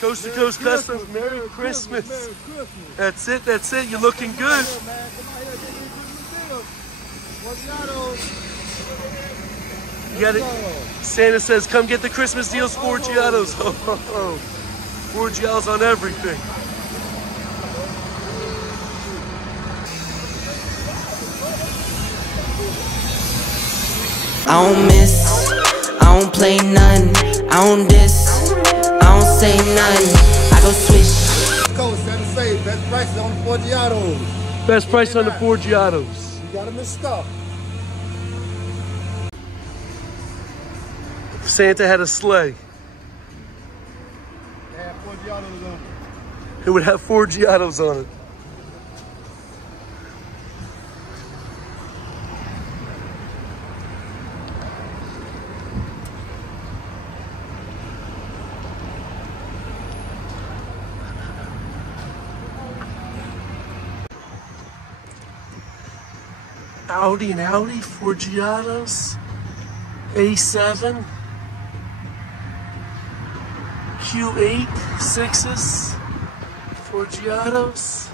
Coast to Coast Customs, Merry Christmas. Merry Christmas. That's it, that's it. You're looking good. Come on, man. Come out here, get these Forgiatos. You got it. Santa says, come get the Christmas deals, Forgiatos. Forgiatos on everything. I don't miss, I don't play none, I don't diss, I don't say none, I go switch. Coast, Santa say, best prices on the Forgiatos. Best price on the Forgiatos. You got them in stock. Santa had a sleigh. They have Forgiatos on it. It would have Forgiatos on it. Audi and Audi, Forgiatos, A7, Q8, 6s, Forgiatos.